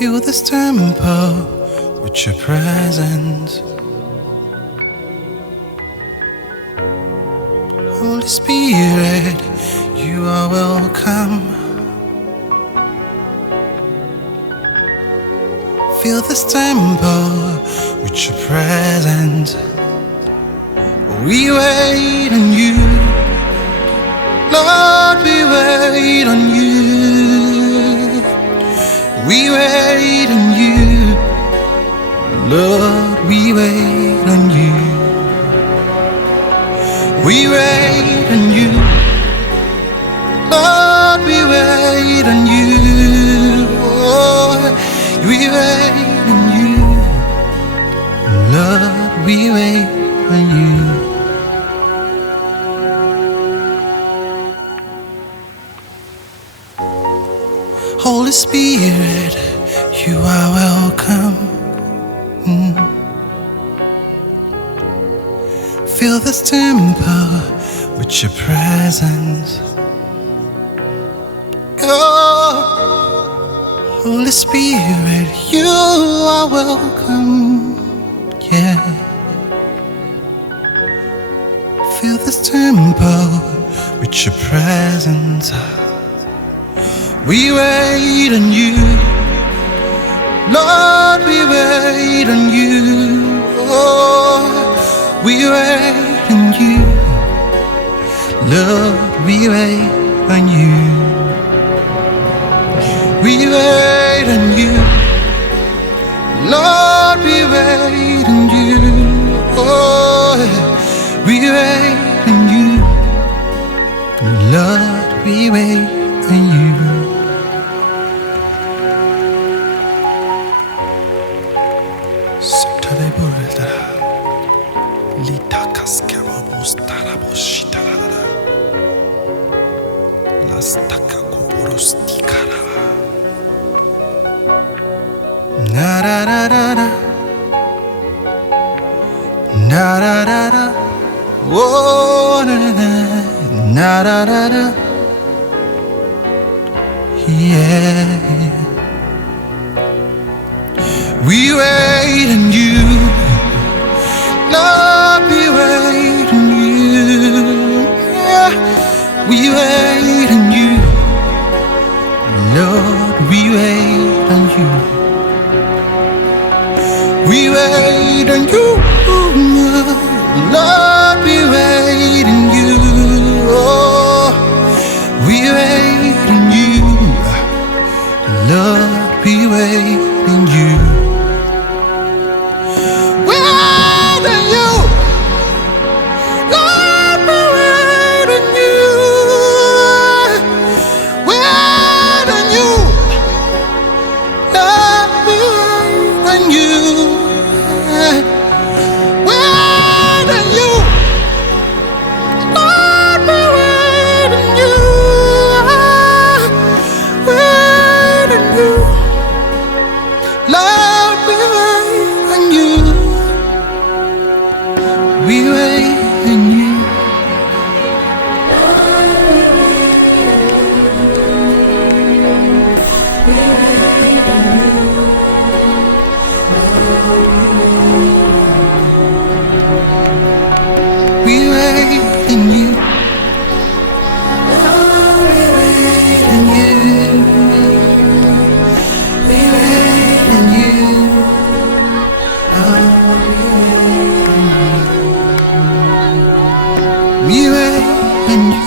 Fill this temple with your presence. Holy Spirit, you are welcome. Fill this temple with your presence. We wait on you, Lord, we wait on you. We wait on you, Lord, we wait on you. We wait on you, Lord, we wait on you. Oh, we wait on you, Lord, we wait on you. Holy Spirit, you are welcome. Fill this temple with your presence. Oh, Holy Spirit, you are welcome. Yeah. Fill this temple with your presence. We wait on you, Lord, we wait on you. Oh, we wait on you, Lord, we wait on you. We wait on you, Lord, we wait on you. Oh, we wait on you, Lord, we wait on you. Na da da da da, na da da da, oh na da da, na da da da, yeah. We wait on you, Lord, we wait on you. Yeah. We wait on you, Lord, we wait on you. We wait on you, Lord, we wait on you. Oh, we wait on you, Lord, we wait on you. We wait on you. We wait on you. We wait on you. We wait on you. We wait on you.